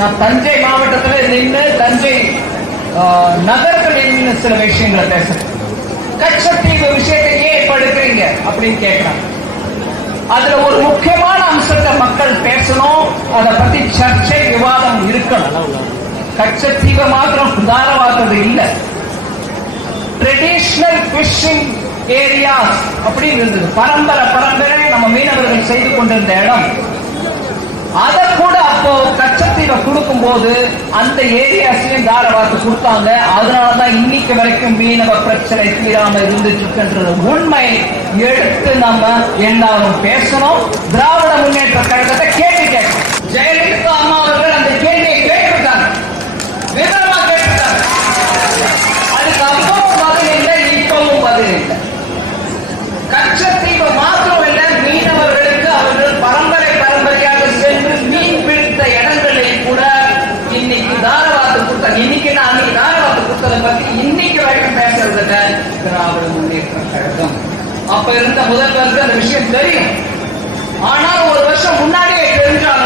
நான் தஞ்சை மாவட்டத்தில் நின்று தஞ்சை நகரத்தில் நின்று சில விஷயங்களை பேசுறேன். கச்சத்தீவு விஷயத்தை ஏன் படுக்கிறீங்க அப்படின்னு கேட்கிறாங்க. அதுல ஒரு முக்கியமான அம்சத்தை மக்கள் பேசணும், அதை பத்தி சர்ச்சை விவாதம் இருக்கணும். கச்சத்தீவை மாத்திரம் சுதாரவாக்குறது இல்லை, ட்ரெடிஷனல் பிஷிங் ஏரியாஸ் அப்படின்னு இருந்தது. பரம்பரை நம்ம மீனவர்கள் செய்து கொண்டிருந்த இடம். அதை கூட அப்போ கச்சத்தீவை கொடுக்கும் போது அந்த ஏரியாஸ்லயும் தாரவாத்து கொடுத்தாங்க. அதனாலதான் இன்னைக்கு வரைக்கும் மீனவ பிரச்சனை தீராம இருந்துட்டு இருக்குன்றது உண்மை எடுத்து நம்ம எல்லாரும் பேசணும். திராவிட முன்னேற்ற கழகத்தை கேள்வி கேட்கணும். ஜெயலலிதா அம்மா அவர்கள் அந்த கேள்வியை கேட்டிருக்காங்க, விவரமா கேட்டிருக்காங்க. அதுக்கு அப்பவும் பதில் இல்லை, இப்பவும் பதில் இல்லை. கச்சத்தீவு மாத்திரம் இல்லை, மீனவர்களுக்கு அவர்கள் பரம்பரையாக சென்று மீன் பிடித்த இடங்களில் கூட இன்னைக்கு தாரவாத்து கொடுத்தாங்க. இன்னைக்கு நான் அன்னைக்கு தாரவாத்து கொடுத்ததை பத்தி இன்னைக்கு வரைக்கும் பேசுறதுல திராவிட முன்னேற்ற கழகம். அப்ப இருந்த முதல்வருக்கு அந்த விஷயம் தெரியும். ஆனால் ஒரு வருஷம் முன்னாடியே தெரிஞ்சாலும்